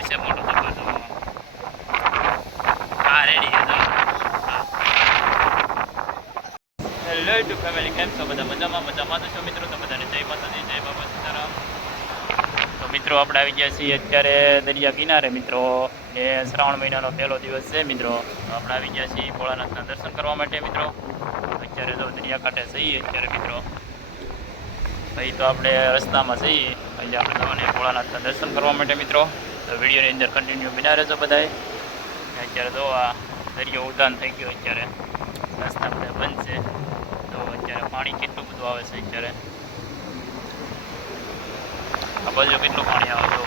આવશે મોટો સફર તો હા રેડી છે. હેલો ટુ ફેમિલી, કેમ છો બધા? મજામાં તો છો મિત્રો? તો બધાને જય માતાજી, જય બાબા સીતારામ. તો મિત્રો આપણે આવી ગયા છીએ અત્યારે દરિયા કિનારે મિત્રો. એ શ્રાવણ મહિનાનો પહેલો દિવસ છે મિત્રો. તો આપણે આવી ગયા છીએ ભોળાનાથના દર્શન કરવા માટે મિત્રો. અત્યારે તો દરિયા કાંઠે જઈએ અત્યારે મિત્રો. ભાઈ તો આપણે રસ્તામાં જઈએ પછી આપણે તમને ભોળાનાથના દર્શન કરવા માટે મિત્રો. તો વિડીયોની અંદર કન્ટિન્યુ બિના રહેજો બધાએ. અત્યારે તો આ દરિયો ઉદાન થઈ ગયો, અત્યારે રસ્તા બધા બંધ છે. તો અત્યારે પાણી કેટલું બધું આવે છે અત્યારે. આ બાજુ કેટલું પાણી આવે તો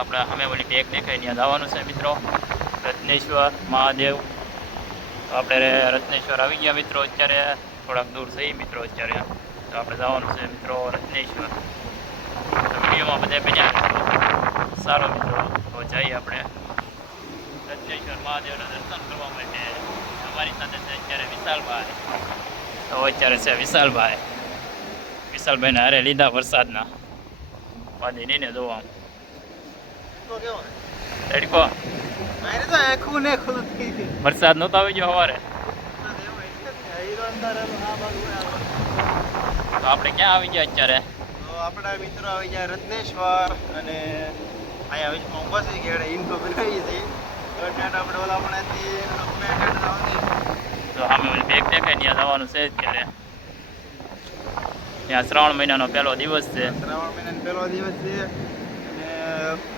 આપણે સામે ઓલી બેગ દેખાય ત્યાં જવાનું છે મિત્રો. રત્નેશ્વર મહાદેવ. તો આપણે રત્નેશ્વર આવી ગયા મિત્રો. અત્યારે થોડાક દૂર જઈએ મિત્રો અત્યારે. તો આપણે જવાનું છે મિત્રો રત્નેશ્વર. તો વિડીયોમાં બધા બન્યા મિત્રો. સારો મિત્રો. તો જઈએ આપણે રત્નેશ્વર મહાદેવના દર્શન કરવા માટે. અમારી સાથે છે અત્યારે વિશાલભાઈ. તો અત્યારે છે વિશાલભાઈને હારે લીધા વરસાદના વાદી નહીં ને જોવા તડકો વરસાદ નહોતો આવી ગયો સવારે. તો આપણે ક્યાં આવી ગયા અત્યારે? તો આપણા મિત્રો આવી ગયા રત્નેશ્વર અને અહીંયા વિચમાં ઊભા થઈ ગયા ઇન્ટ્રો બનાવીએ છીએ. તો આપણે ઓલા પણ તો સામે બેગ દેખાય ત્યાં જવાનું છે અત્યારે. ત્યાં શ્રાવણ મહિનાનો પહેલો દિવસ છે. શ્રાવણ મહિનાનો પહેલો દિવસ છે અને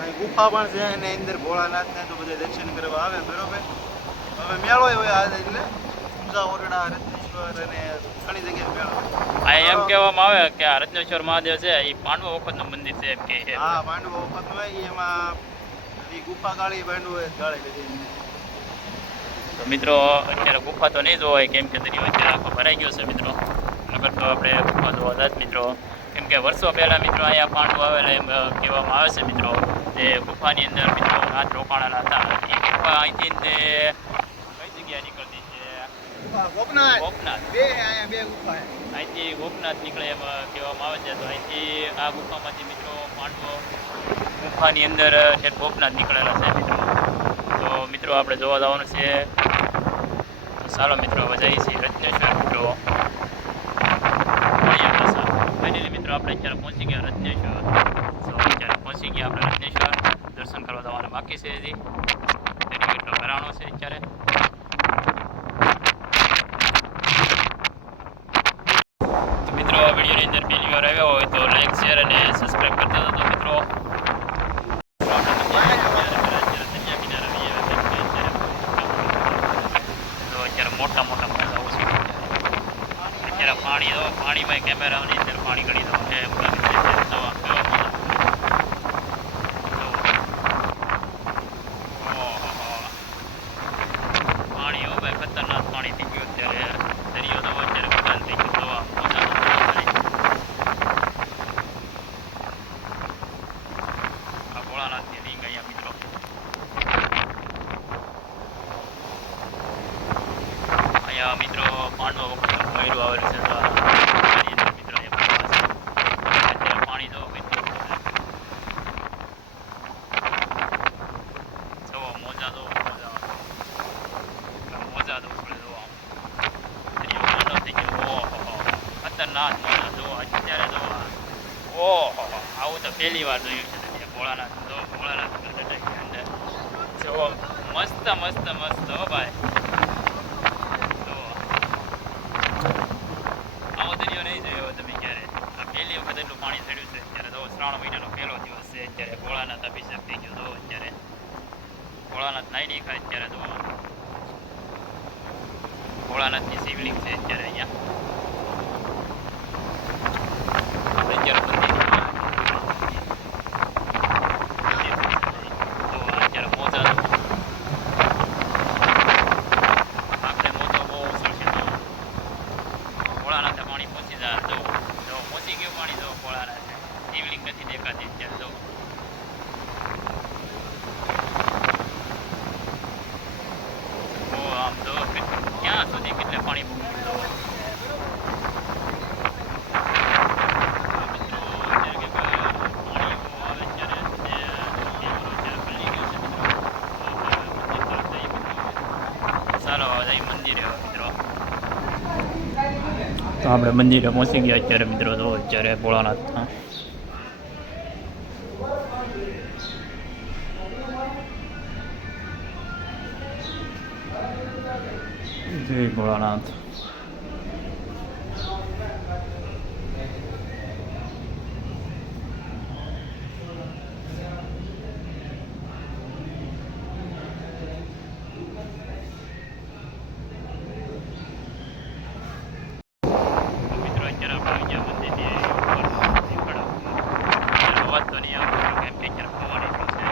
અહીં ગુફા પણ છે અને અંદર ભોળાનાથને તો બધા દર્શન કરવા આવે બરોબર. હવે મેળો હોય આ એટલે પૂજા ઓરડા રત્નેશ્વર અને ઘણી જગ્યાએ મેળો. આ એમ કહેવામાં આવે કે આ રત્નેશ્વર મહાદેવ છે એ પાંડવો વખતનું મંદિર છે એમ કે. હા, પાંડવો વખત હોય એમાં ગુફા ગાળી પાંડવો ગાળી લીધી. તો મિત્રો અત્યારે ગુફા તો નહીં જોવાય કેમ કે દરિયો અત્યારે આખો ભરાઈ ગયો છે મિત્રો. નગર તો આપણે ગુફા જોવા હતા જ મિત્રો. કેમ કે વર્ષો પહેલાં મિત્રો અહીંયા પાંડવો આવેલા એમ કહેવામાં આવે છે મિત્રો. તે ગુફાની અંદર મિત્રો રાત રોકાણા હતા. એ ગુફા અહીંથી તે કઈ જગ્યાએ નીકળતી છે? ગોપનાથ. બે ગુફા અહીંથી ગોપનાથ નીકળે એમ કહેવામાં આવે છે. તો અહીંથી આ ગુફામાંથી મિત્રો પાંડવો ગુફાની અંદર ઠેઠ ગોપનાથ નીકળેલા છે મિત્રો. તો મિત્રો આપણે જોવા જવાનું છે. તો ચાલો મિત્રો હવે જઈએ છીએ રત્નેશ્વર મિત્રો. ફાઇનલી મિત્રો આપણે અત્યારે પહોંચી ગયા રત્નેશ્વર. તો અત્યારે પહોંચી ગયા આપણે રત્નેશ્વર. દર્શન કરવા જવાના બાકી છે હજી. કેટલો ભરાણો છે અત્યારે. તો મિત્રો વિડીયોની અંદર પહેલી વાર આવ્યા હોય તો લાઈક શેર અને સબસ્ક્રાઈબ કરતા હતો મિત્રો. મોટા મોટા મોજા ઓછી અત્યારે પાણીમાં કેમેરાની અંદર પાણી ગળી દો છે. પાણી હો ભાઈ ખતરનાક પાણી થઈ ગયું અત્યારે. દરિયો તો અત્યારે ખતરનાક થઈ ગયો. દવા આ ભોળાનાથની રીંગ અહીંયા મિત્રો. અહીંયા મિત્રો પાંડવો વખત મહેલું આવેલું છે. તો મિત્રો અત્યારે પાણી જવો મિત્રો. જવો મોજા જવો મોજા જવું પડે. જોવા દરિયો ઠંડો થઈ ગયો. ઓહો ખતરનાક મોજા જુઓ અત્યારે જોવા. ઓહો આવું તો પહેલી વાર જોયું છે. ભોળાનાથ જો ભોળાનાથ અંદર જુઓ મસ્ત મસ્ત મસ્ત હો ભાઈ. આવો દરિયો નહીં જોયો તમે ક્યારે. આ પહેલી વખત એટલું પાણી ચડ્યું છે અત્યારે. તો શ્રાવણ મહિનાનો પહેલો દિવસ છે અત્યારે. ભોળાનાથ અભિષેક થઈ ગયો તો અત્યારે. ભોળાનાથ નાઈ નહીં ખાય અત્યારે. તો ભોળાનાથની શિવલિંગ છે અત્યારે અહીંયા. પાણી પહોંચી જાય તો પહોંચી ગયું પાણી. તો ભોળાનાથ શિવલિંગ નથી દેખાતી અત્યારે. તો આમ તો ક્યાં સુધી કેટલે પાણી મૂકી દો. મિત્રો અત્યારે કે પાણી આવે અત્યારે આપણે મંદિરે પહોંચી ગયા અત્યારે મિત્રો. તો અત્યારે ભોળાનાથના જય ભોળાનાથ. મિત્રો અત્યારે આપણે ગયા મંદિરની ઉપર અવાજ તો નહીં આવતો કેમ કે અત્યારે પવન એટલું છે.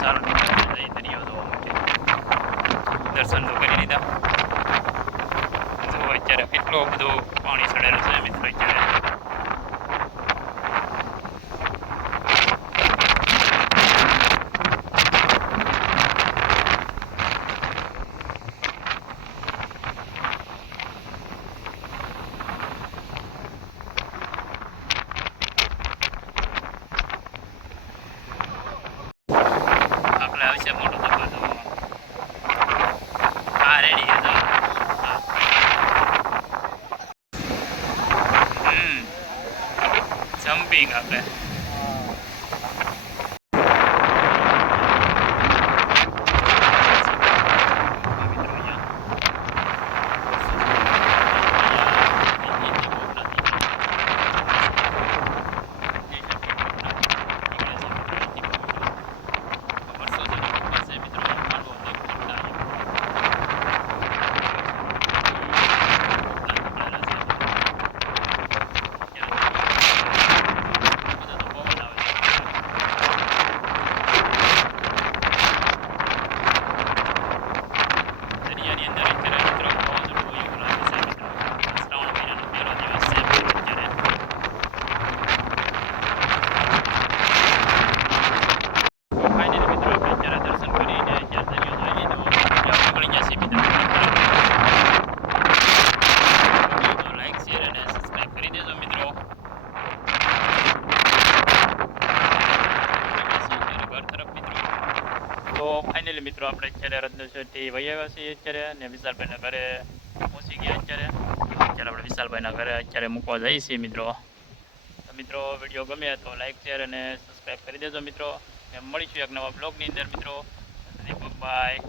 ચાલો મિત્રો જઈ દરિયો જોવા માટે. દર્શન તો કરી લીધા. જો અત્યારે કેટલો બધો પાણી ચડેલું છે મિત્રો. અત્યારે આપણે આવશે મોટો ધક્કો જોવા. હા રેડી છે તો. જમ્પિંગ આપણે ફાઇનલી મિત્રો આપણે અત્યારે રત્નેશ્વરથી વહી આવ્યા છીએ અત્યારે ને વિશાલભાઈના ઘરે પહોંચી ગયા અત્યારે. આપણે વિશાલભાઈના ઘરે અત્યારે મૂકવા જઈએ છીએ મિત્રો. તો મિત્રો વિડીયો ગમે તો લાઈક શેર અને સબસ્ક્રાઈબ કરી દેજો મિત્રો. મળીશું એક નવા બ્લોગની અંદર મિત્રો. બાય.